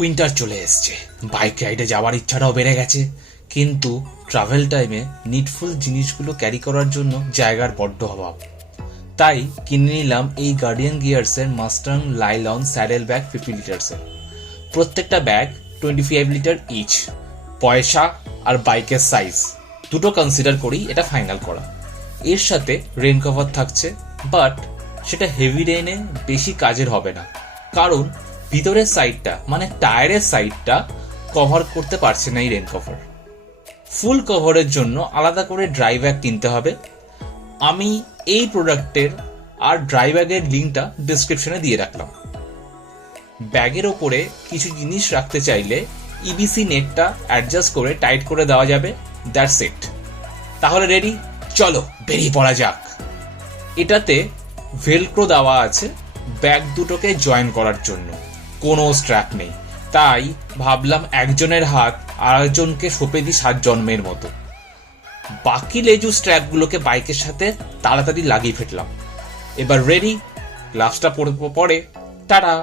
Winter চলে এসছে, bike রাইডে যাওয়ার ইচ্ছাটাও বেড়ে গেছে, কিন্তু ট্রাভেল টাইমে নিডফুল জিনিসগুলো ক্যারি করার জন্য জায়গার বড্ড অভাব। তাই কিনে নিলাম এই গার্ডিয়ান গিয়ার্সের মাস্টাং লাইলন স্যাডেল ব্যাগ 50 লিটার্সের। প্রত্যেকটা ব্যাগ 25 লিটার ইচ। পয়সা আর বাইকের সাইজ দুটো কনসিডার করেই এটা ফাইনাল করা। এর সাথে রেন কভার থাকছে, বাট সেটা হেভি রেনে বেশি কাজের হবে না, কারণ ভিতরের সাইডটা মানে টায়ারের সাইডটা কভার করতে পারছে না এই রেন কভার। ফুল কভারের জন্য আলাদা করে ড্রাই ব্যাগ কিনতে হবে। আমি এই প্রোডাক্টের আর ড্রাই ব্যাগের লিঙ্কটা ডিসক্রিপশনে দিয়ে রাখলাম। ব্যাগের ওপরে কিছু জিনিস রাখতে চাইলে ইবিসি নেটটা অ্যাডজাস্ট করে টাইট করে দেওয়া যাবে। That's it. তাহলে রেডি, চলো বেরিয়ে পড়া যাক। এটাতে ভেলক্রো দেওয়া আছে ব্যাগ দুটোকে জয়েন করার জন্য, কোনো স্ট্র্যাপ নেই, তাই ভাবলাম একজনের হাত আরেকজনকে সঁপে দিই 7 জন্মের মতো। বাকি লেজু স্ট্র্যাপগুলোকে বাইকের সাথে তাড়াতাড়ি লাগিয়ে ফেললাম। এবার রেডি, গ্লাভসটা পরে টাটা।